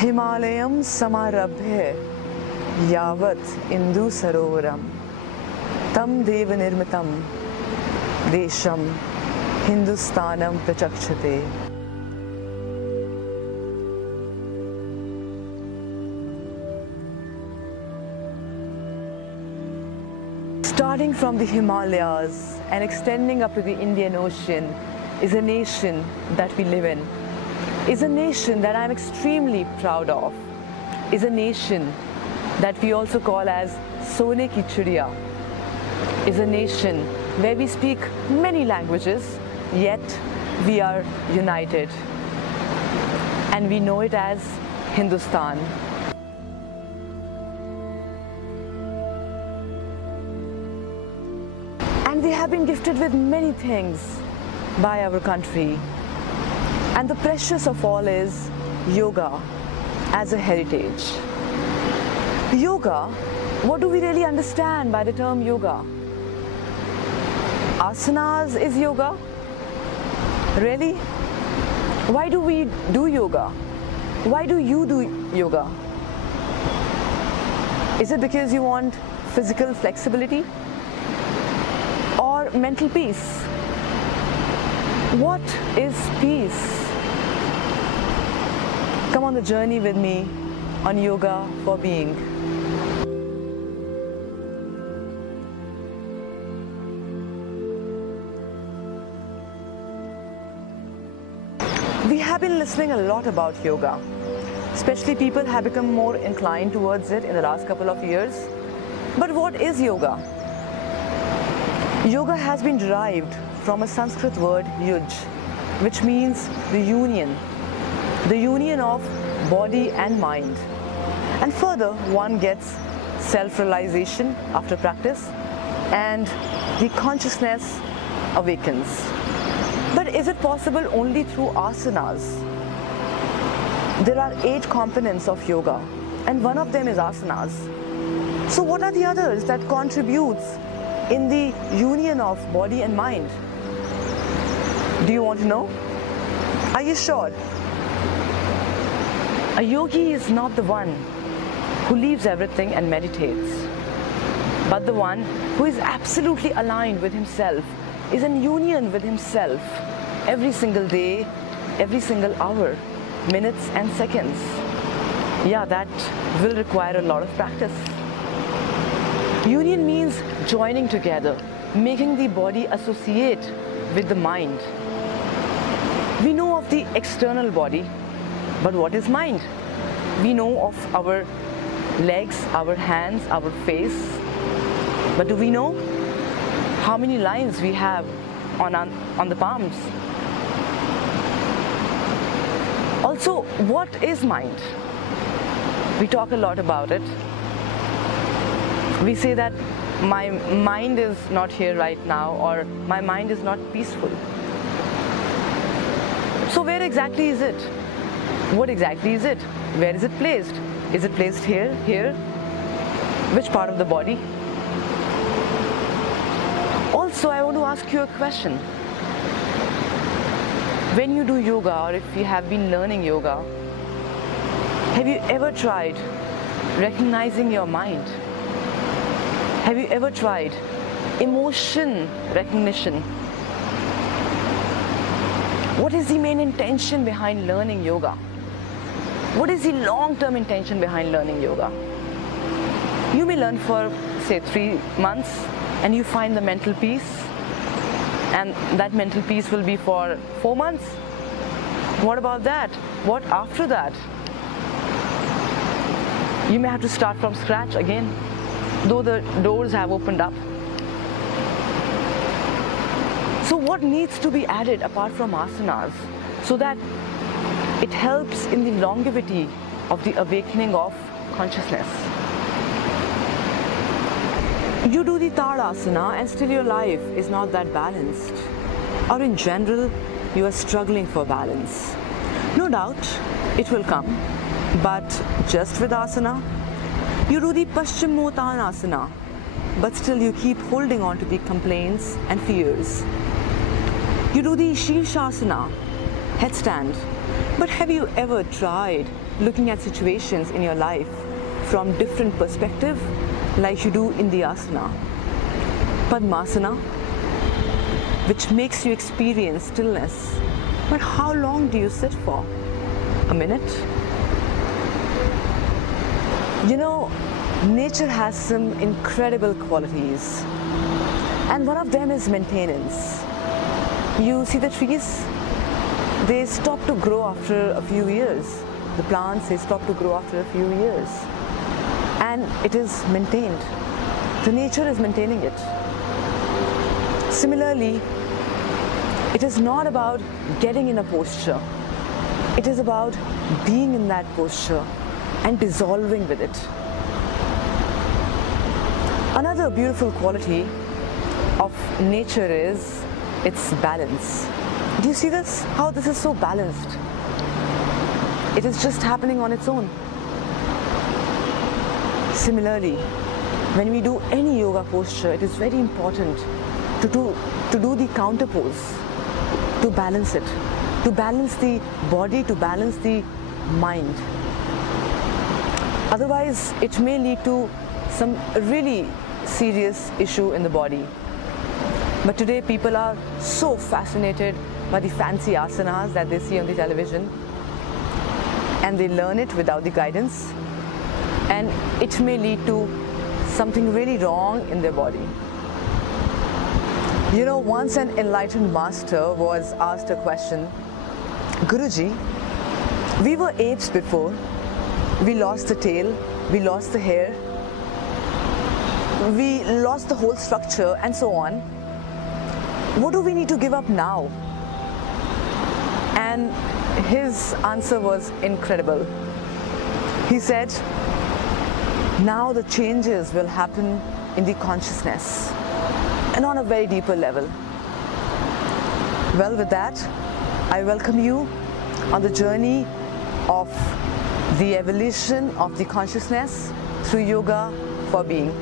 हिमालयम समारभ्य यावत् इंदु सरोवरम तम देव निर्मितम Desam हिंदुस्तानम प्रचक्षते. Starting from the Himalayas and extending up to the Indian Ocean is a nation that we live in, is a nation that I'm extremely proud of, is a nation that we also call as Sone ki Chidiya, is a nation where we speak many languages, yet we are united, and we know it as Hindustan. And we have been gifted with many things by our country. And the precious of all is yoga as a heritage. Yoga, what do we really understand by the term yoga? Asanas is yoga? Really? Why do we do yoga? Why do you do yoga? Is it because you want physical flexibility? Or mental peace? What is peace? Come on the journey with me on yoga for being. We have been listening a lot about yoga. Especially people have become more inclined towards it in the last couple of years. But what is yoga? Yoga has been derived from a Sanskrit word yuj, which means the union of body and mind. And further, one gets self-realization after practice and the consciousness awakens. But is it possible only through asanas? There are 8 components of yoga and one of them is asanas. So what are the others that contributes in the union of body and mind? Do you want to know? Are you sure? A yogi is not the one who leaves everything and meditates, but the one who is absolutely aligned with himself, is in union with himself every single day, every single hour, minutes and seconds. Yeah, that will require a lot of practice. Union means joining together, making the body associate with the mind. We know of the external body, but what is mind? We know of our legs, our hands, our face, but do we know how many lines we have on the palms? Also, what is mind? We talk a lot about it. We say that my mind is not here right now, or my mind is not peaceful. So where exactly is it? What exactly is it? Where is it placed? Is it placed here, here? Which part of the body? Also, I want to ask you a question. When you do yoga, or if you have been learning yoga, have you ever tried recognizing your mind? Have you ever tried emotion recognition? What is the main intention behind learning yoga? What is the long-term intention behind learning yoga? You may learn for, say, 3 months and you find the mental peace, and that mental peace will be for 4 months. What about that? What after that? You may have to start from scratch again, though the doors have opened up. So what needs to be added apart from asanas so that it helps in the longevity of the awakening of consciousness? You do the Tadasana and still your life is not that balanced, or in general you are struggling for balance. No doubt it will come, but just with asana. You do the Paschimottanasana, but still you keep holding on to the complaints and fears. You do the Shirshasana, headstand, but have you ever tried looking at situations in your life from different perspective, like you do in the asana. Padmasana, which makes you experience stillness. But how long do you sit for? A minute? You know, nature has some incredible qualities, and one of them is maintenance. You see the trees? They stop to grow after a few years. The plants, they stop to grow after a few years. And it is maintained. The nature is maintaining it. Similarly, it is not about getting in a posture. It is about being in that posture and dissolving with it. Another beautiful quality of nature is its balance. Do you see this? How this is so balanced? It is just happening on its own. Similarly, when we do any yoga posture, it is very important to do the counter pose, to balance it, to balance the body, to balance the mind. Otherwise, it may lead to some really serious issue in the body. But today people are so fascinated by the fancy asanas that they see on the television, and they learn it without the guidance, and it may lead to something really wrong in their body. You know, once an enlightened master was asked a question, Guruji, we were apes before, we lost the tail, we lost the hair, we lost the whole structure and so on. What do we need to give up now? And his answer was incredible. He said, now the changes will happen in the consciousness and on a very deeper level. Well, with that, I welcome you on the journey of the evolution of the consciousness through yoga for being.